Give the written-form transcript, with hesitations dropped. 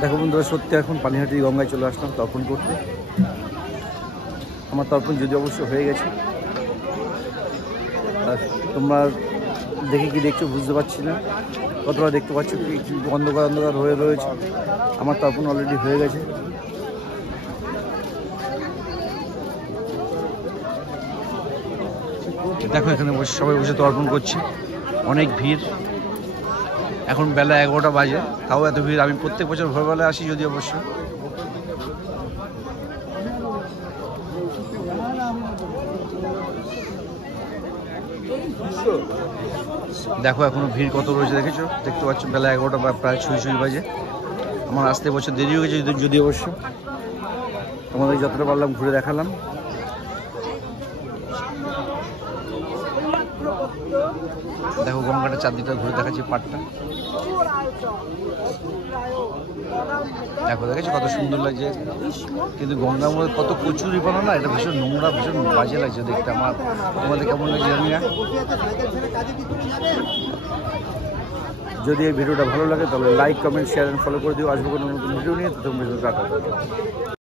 দেখো বন্ধুরা, সত্যি এখন পানিহাটি গঙ্গায় চলে আসলাম তর্পণ করতে। আমার তর্পণ যদি অবশ্য হয়ে গেছে, আর তোমরা দেখে কি দেখছো বুঝতে পারছি না, কতটা দেখতে পাচ্ছ কি অন্ধকার অন্ধকার হয়ে রয়েছে। আমার তর্পণ অলরেডি হয়ে গেছে। দেখো এখানে বসে সবাই বসে তর্পণ করছে, অনেক ভিড়। এখন বেলা 11টা বাজে, তাও এত ভিড়। আমি প্রত্যেক বছর ভোরবেলায় আসি যদি অবশ্য। দেখো এখনো ভিড় কত রয়েছে, দেখেছো? দেখতে পাচ্ছ বেলা 11টা বা প্রায় ছুঁই বাজে। আমার আসতে বছর দেরি হয়ে গেছে যদি অবশ্য। তোমাদের যতটা পারলাম ঘুরে দেখালাম। দেখো গঙ্গাটা চারদিকটা ঘুরে দেখাচ্ছি পাড়টা। দেখো দেখেছো কত সুন্দর লাগছে, কিন্তু গঙ্গার মধ্যে কত কচুরিপানা না, এটা ভীষণ নোংরা, ভীষণ বাজে লাগছে দেখতে। আমার তোমাদের কেমন লাগছে জানি না। যদি এই ভিডিওটা ভালো লাগে তাহলে like, comment, share and follow করে দিও। আসবো কোনো নতুন ভিডিও নিয়ে, তো তোমরা